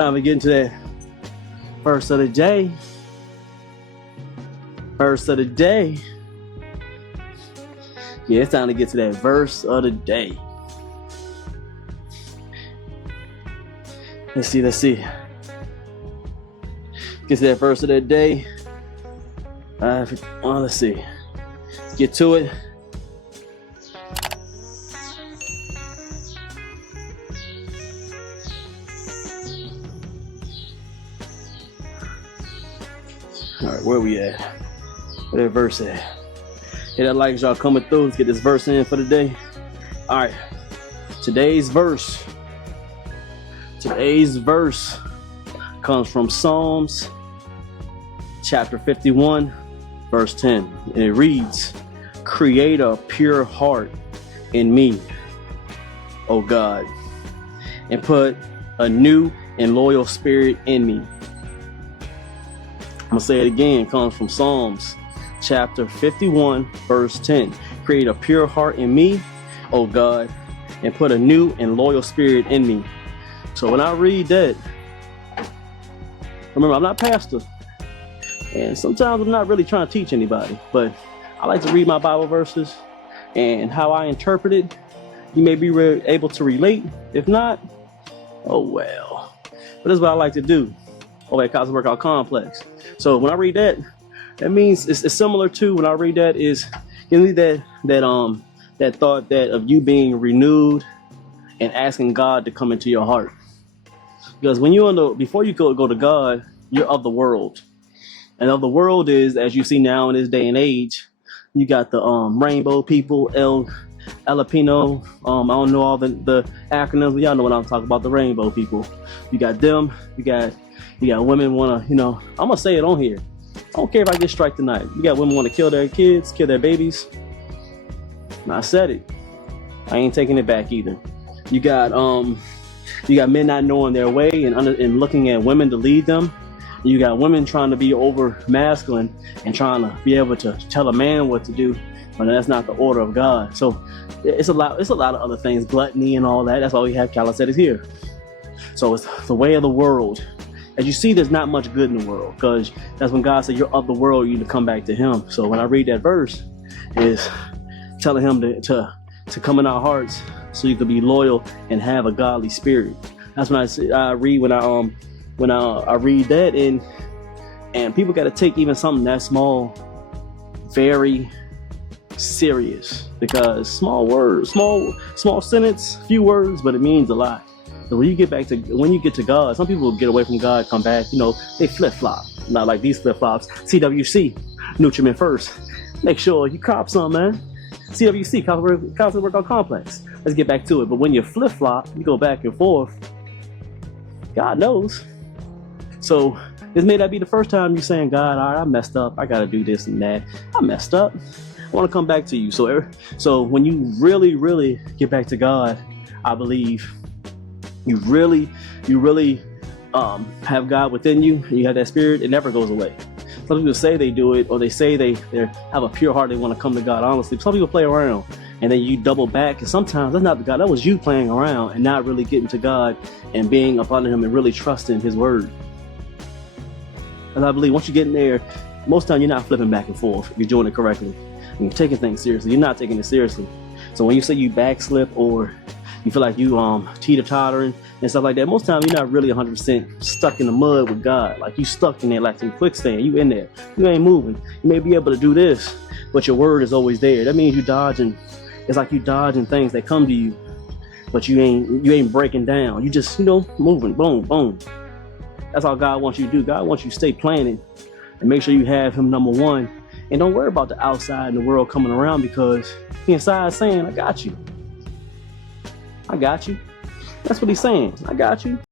Time to get into that verse of the day. Verse of the day. Yeah, it's time to get to that verse of the day. Let's see. Get to that verse of the day. Let's see. Let's get to it. All right, where we at? Where that verse at? Hit that like as y'all coming through. Let's get this verse in for the day. All right, today's verse comes from Psalms chapter 51, verse 10, and it reads, "Create a pure heart in me, O God, and put a new and loyal spirit in me." I'm gonna say it again. It comes from Psalms chapter 51, verse 10. "Create a pure heart in me, O God, and put a new and loyal spirit in me." So when I read that, remember, I'm not a pastor, and sometimes I'm not really trying to teach anybody, but I like to read my Bible verses and how I interpret it. You may be able to relate. If not, oh well. But this is what I like to do over at Calisthenics Workout Complex. So when I read that, that means it's similar to when I read that is give me that thought that of you being renewed and asking God to come into your heart. Because when you're before you go to God, you're of the world. And of the world is, as you see now in this day and age, you got the rainbow people, El Alapino. I don't know all the acronyms, but y'all know what I'm talking about, the rainbow people. You got them, you got women wanna, I'm gonna say it on here. I don't care if I get strike tonight. You got women wanna kill their kids, kill their babies. And I said it. I ain't taking it back either. You got men not knowing their way and looking at women to lead them. You got women trying to be over masculine and trying to be able to tell a man what to do, but that's not the order of God. So it's a lot of other things, gluttony and all that. That's why we have calisthenics here. So it's the way of the world. As you see, there's not much good in the world, because that's when God said you're of the world, you need to come back to him. So when I read that verse, is telling him to come in our hearts so you can be loyal and have a godly spirit. That's when I read when I read that, and people got to take even something that small very serious, because small words, small sentence, few words, but it means a lot. So when you get to God, some people get away from God, come back, they flip-flop. Not like these flip-flops. CWC, nutriment first. Make sure you cop some, man. CWC, Calisthenics Workout Complex. Let's get back to it. But when you flip-flop, you go back and forth, God knows. So this may not be the first time you're saying, God, all right, I messed up. I got to do this and that. I messed up. I want to come back to you. So when you really, really get back to God, I believe you really have God within you, and you have that spirit, it never goes away. Some people say they do it, or they say they have a pure heart, they want to come to God honestly. Some people play around, and then you double back, and sometimes that's not the God. That was you playing around and not really getting to God and being up under him and really trusting his word. And I believe once you get in there, most of the time you're not flipping back and forth. You're doing it correctly. And you're taking things seriously. You're not taking it seriously. So when you say you backslip, or you feel like you teeter-tottering and stuff like that, most of the time you're not really 100% stuck in the mud with God. Like you stuck in there like some quicksand. You in there. You ain't moving. You may be able to do this, but your word is always there. That means you dodging. It's like you dodging things that come to you, but you ain't breaking down. You just, moving, boom, boom. That's all God wants you to do. God wants you to stay planted and make sure you have him number one. And don't worry about the outside and the world coming around, because he inside is saying, I got you. I got you. That's what he's saying. I got you.